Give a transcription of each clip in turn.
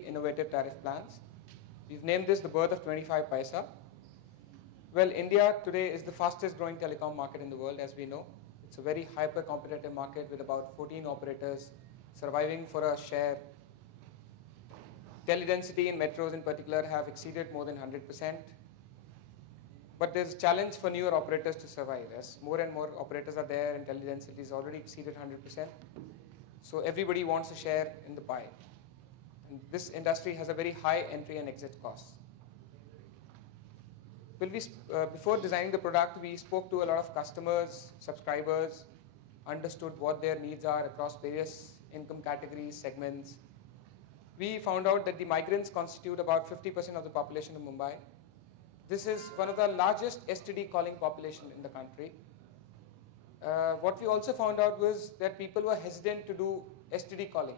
innovative tariff plans. We've named this the birth of 25 paisa. Well, India today is the fastest growing telecom market in the world, as we know. It's a very hyper competitive market with about 14 operators surviving for a share. Teledensity in metros in particular have exceeded more than 100%. But there's a challenge for newer operators to survive, as more and more operators are there and teledensity is already exceeded 100%. So everybody wants a share in the pie. And this industry has a very high entry and exit costs. Well, before designing the product, we spoke to a lot of customers, subscribers, understood what their needs are across various income categories, segments. We found out that the migrants constitute about 50% of the population of Mumbai. This is one of the largest STD calling population in the country. What we also found out was that people were hesitant to do STD calling.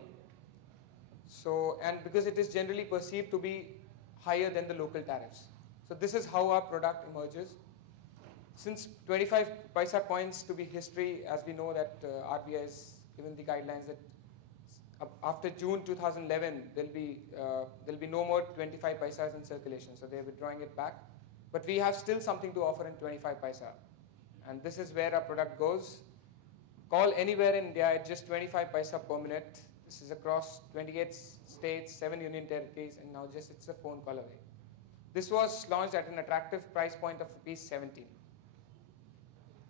So, and because it is generally perceived to be higher than the local tariffs. So this is how our product emerges. Since 25 paisa coins to be history, as we know that RBI has given the guidelines that after June 2011, there'll be no more 25 paisas in circulation. So they're withdrawing it back. But we have still something to offer in 25 paisa. And this is where our product goes. Call anywhere in India at just 25 paisa per minute. This is across 28 states, 7 union territories, and now just it's a phone call away. This was launched at an attractive price point of ₹17.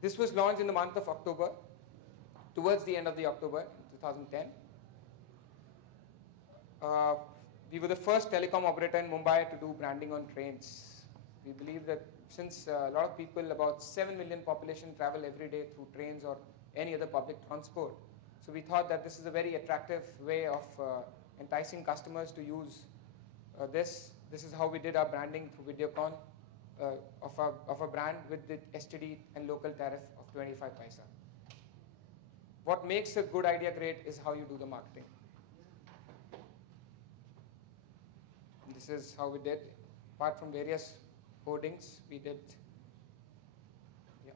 This was launched in the month of October, towards the end of the October in 2010. We were the first telecom operator in Mumbai to do branding on trains. We believe that since a lot of people, about 7 million population travel every day through trains or any other public transport. So we thought that this is a very attractive way of enticing customers to use this. This is how we did our branding through Videocon of a brand with the STD and local tariff of 25 paisa. What makes a good idea great is how you do the marketing. This is how we did. Apart from various hoardings, we did. Yeah.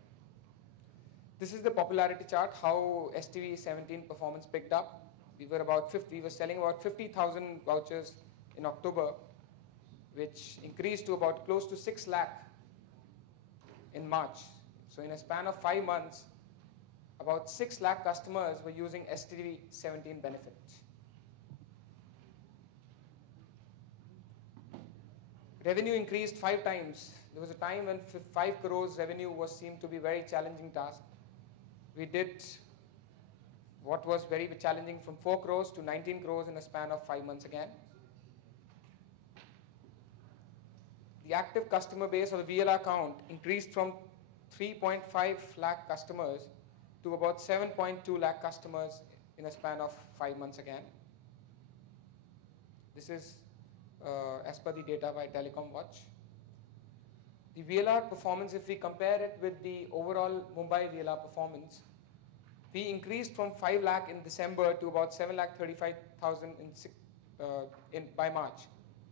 This is the popularity chart, how STV 17 performance picked up. We were selling about 50,000 vouchers in October, which increased to about close to 6 lakh in March. So in a span of 5 months, about 6 lakh customers were using STV 17 benefit. Revenue increased 5 times. There was a time when 5 crores revenue seemed to be a very challenging task. We did what was very challenging, from 4 crores to 19 crores in a span of 5 months again. The active customer base, or the VLR count, increased from 3.5 lakh customers to about 7.2 lakh customers in a span of 5 months again. This is as per the data by Telecom Watch. The VLR performance, if we compare it with the overall Mumbai VLR performance, we increased from 5 lakh in December to about 7,35,000 by March.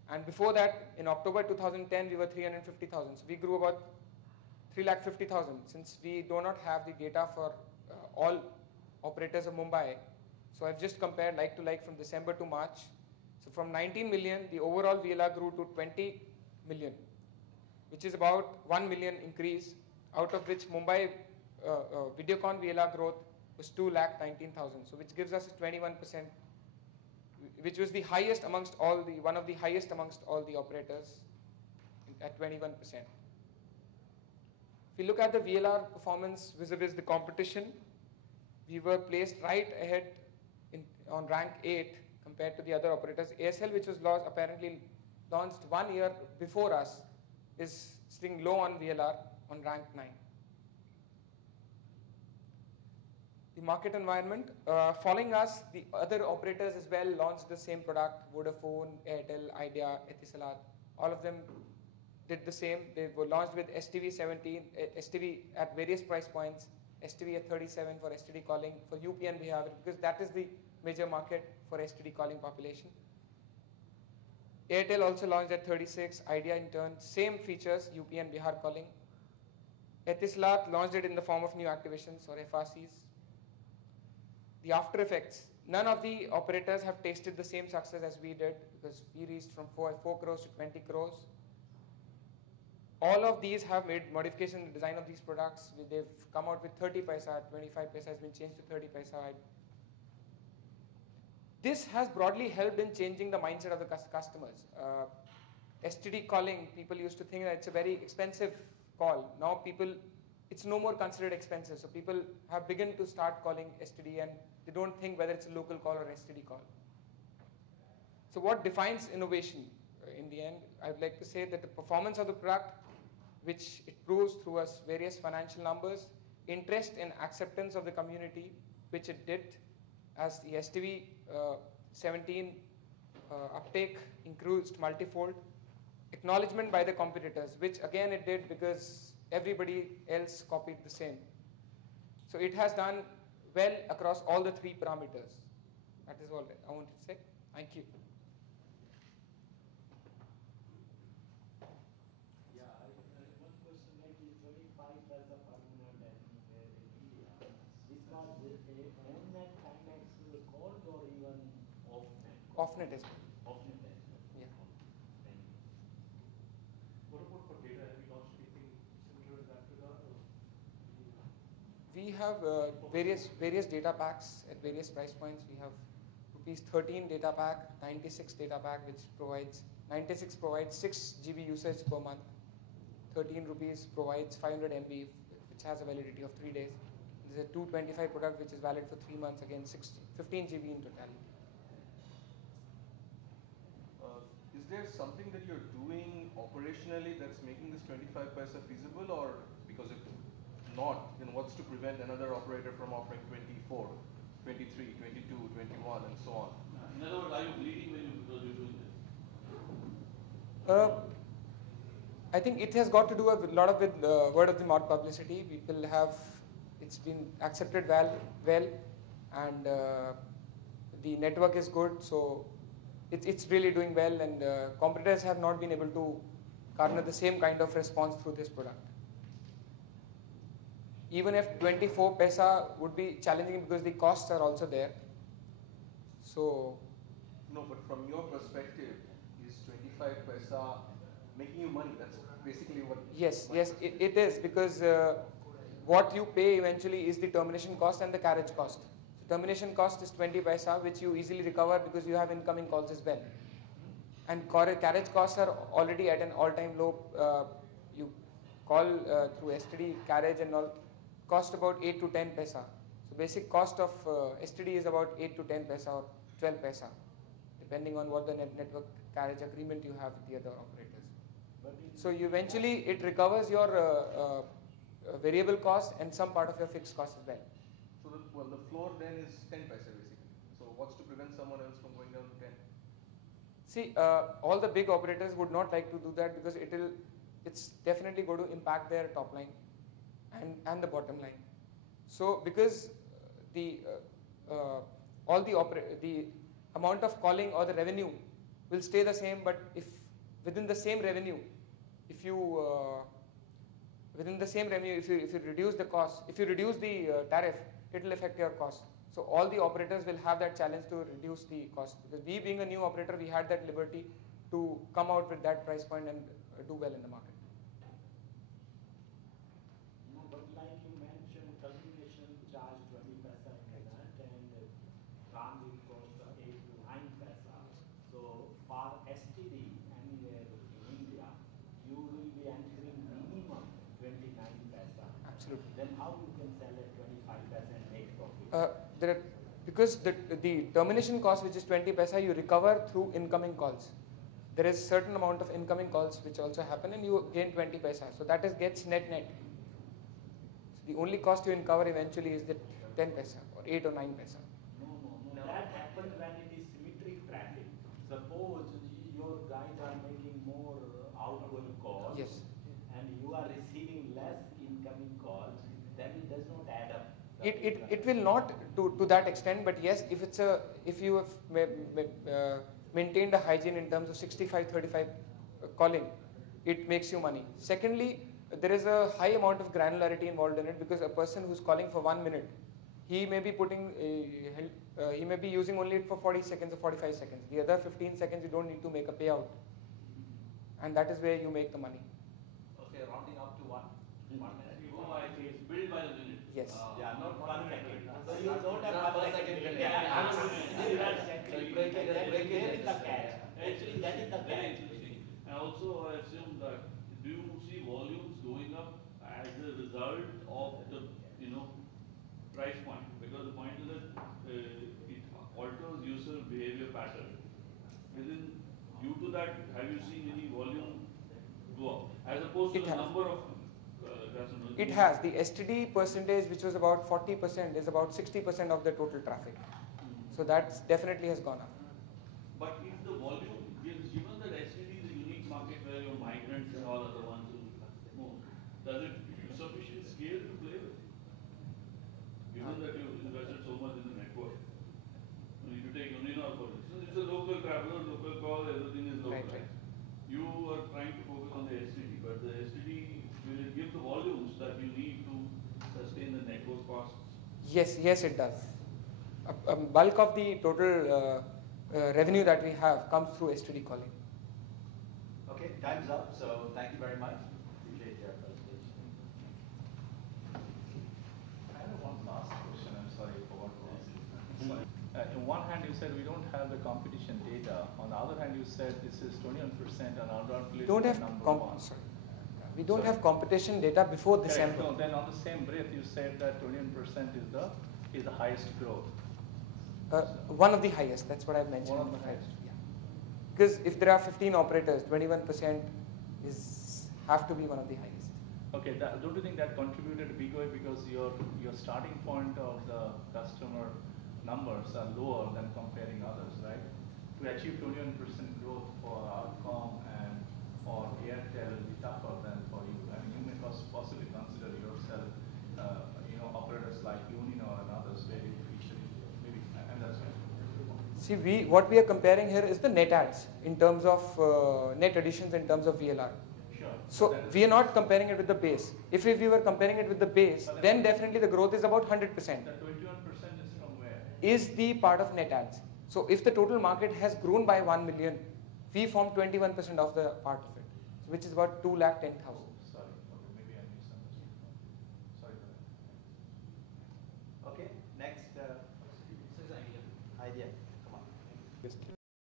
And before that, in October 2010, we were 350,000. So we grew about 3,50,000. Since we do not have the data for all operators of Mumbai, so I've just compared like to like from December to March. So from 19 million, the overall VLR grew to 20 million, which is about 1 million increase, out of which Mumbai Videocon VLR growth was 2,19,000. So which gives us a 21%, which was the highest amongst all the, one of the highest amongst all the operators at 21%. If we look at the VLR performance vis-a-vis the competition, we were placed right ahead on rank 8 compared to the other operators. ASL, which was apparently launched 1 year before us, is sitting low on VLR on rank 9. The market environment, following us, the other operators as well launched the same product. Vodafone, Airtel, Idea, Etisalat, all of them did the same. They were launched with STV 17, STV at various price points, STV at 37 for STD calling, for UPN behavior, because that is the major market for STD calling population. Airtel also launched at 36, Idea in turn, same features, UPN Bihar calling. Etisalat launched it in the form of new activations or FRCs. The after effects, None of the operators have tasted the same success as we did, because we reached from 4 crores to 20 crores. All of these have made modification in the design of these products. They've come out with 30 paisa, 25 paisa has been changed to 30 paisa. This has broadly helped in changing the mindset of the customers. STD calling, people used to think that it's a very expensive call. Now it's no more considered expensive. So people have begun to start calling STD, and they don't think whether it's a local call or STD call. So what defines innovation? In the end, I would like to say that the performance of the product, which it proves through various financial numbers, interest and acceptance of the community, which it did, as the STV 17 uptake increased multifold, acknowledgement by the competitors, which again it did because everybody else copied the same. So it has done well across all the 3 parameters. That is all I wanted to say. Thank you. Yeah, one question, like the 25 paisa per minute in India, this was a on-net kind of call or even off-net? Off-net as well. Off-net as well. Yeah. Thank you. What about for data? Have you launched anything similar in that regard? We have various data packs at various price points. We have rupees 13 data pack, 96 data pack, which provides 96 provides 6 GB usage per month. 13 rupees provides 500 MB, which has a validity of 3 days. There's a 225 product which is valid for 3 months, again 15 GB in totality. Is there something that you're doing operationally that's making this 25 paisa feasible, or because if not, then what's to prevent another operator from offering 24, 23, 22, 21, and so on? In other words, are you bleeding because you're doing this? I think it has got to do a lot of with word of the mouth publicity. People have, it's been accepted well, and the network is good, so it's really doing well, and competitors have not been able to garner the same kind of response through this product. Even if 24 paisa would be challenging because the costs are also there. So. No, but from your perspective, is 25 paisa making you money? That's basically what. Yes, it is, because what you pay eventually is the termination cost and the carriage cost. So termination cost is 20 paisa, which you easily recover because you have incoming calls as well. And carriage costs are already at an all-time low. You call through STD, carriage and all, cost about 8 to 10 paisa. So basic cost of STD is about 8 to 10 paisa or 12 paisa, depending on what the network carriage agreement you have with the other operators. So you eventually it recovers your variable cost and some part of your fixed cost as well. So the floor then is 10 paisa basically. So what's to prevent someone else from going down to 10? See, all the big operators would not like to do that because it's definitely going to impact their top line and the bottom line. So because the amount of calling or the revenue will stay the same, but if within the same revenue, if you reduce the cost, if you reduce the tariff, it will affect your cost. So all the operators will have that challenge to reduce the cost, because we being a new operator, we had that liberty to come out with that price point and do well in the market. No, but like you mentioned, termination charge 20 paisa in that, and transit cost 8 to 9 paisa. So for STD anywhere in India, you will be entering minimum 29 paisa. Absolutely. Then how you can sell at 25 paisa and make profit? Because the termination cost, which is 20 paisa, you recover through incoming calls. There is certain amount of incoming calls which also happen, and you gain 20 paisa. So that gets net. So the only cost you incur eventually is the 10 paisa or 8 or 9 paisa. No. That happens when it is symmetric traffic. Suppose your guys are making more outgoing calls, Yes, and you are receiving less incoming calls, then it does not add up. it will not to that extent, but yes, if you have maintained a hygiene in terms of 65-35 calling, it makes you money. Secondly, there is a high amount of granularity involved in it, because a person who's calling for 1 minute, he may be putting, he may be using only it for 40 seconds or 45 seconds. The other 15 seconds you don't need to make a payout. And that is where you make the money. Okay, rounding up to 1 minute. It's billed by the minute. Yes. Yeah, not 1 second. So you Not- don't not have 1 1 second. second. Yeah, Break it, break it. There is the catch. Actually, that is the Very catch. interesting. And also, I assume that, do you see volumes going up as a result of the, price point? Because the point is that it alters user behavior pattern. Due to that, have you seen any volume go up? As opposed to It the has. number of customers? It has. The STD percentage, which was about 40%, is about 60% of the total traffic. So that definitely has gone up. But if the volume, given that STD is a unique market where your migrants and all are the ones who move, does it sufficient scale to play with? Given that you invested so much in the network. If you take Uninor for instance, it's a local traveler, local call, everything is local. Right. You are trying to focus on the STD, but the STD will it give the volumes that you need to sustain the network costs? Yes, it does. A bulk of the total revenue that we have comes through STD calling. Okay, time's up. So thank you very much. Appreciate your presentation. I have one last question. I'm sorry, I forgot to ask. Sorry. On one hand, you said we don't have the competition data. On the other hand, you said this is 21% and Arnold We don't have number one. we don't Sorry. have competition data before Correct. December. No, then on the same breath, you said that 21% is the highest growth. One of the highest. That's what I mentioned. One of the highest. Yeah. Because if there are 15 operators, 21% have to be one of the highest. Okay, don't you think that contributed a big way because your starting point of the customer numbers are lower than comparing others, right? To achieve 21% growth for Outcom and or Airtel will be tougher than for you. I mean, you may possibly consider yourself, operators like Uninor and others very efficient. Maybe, and that's right. See, what we are comparing here is the net adds in terms of net additions in terms of VLR. Sure. So we are not comparing it with the base. If we were comparing it with the base, then definitely the growth is about 100%. The 21% is from where? Is the part of net adds. So if the total market has grown by 1 million, we form 21% of the part of it, which is about 2,10,000.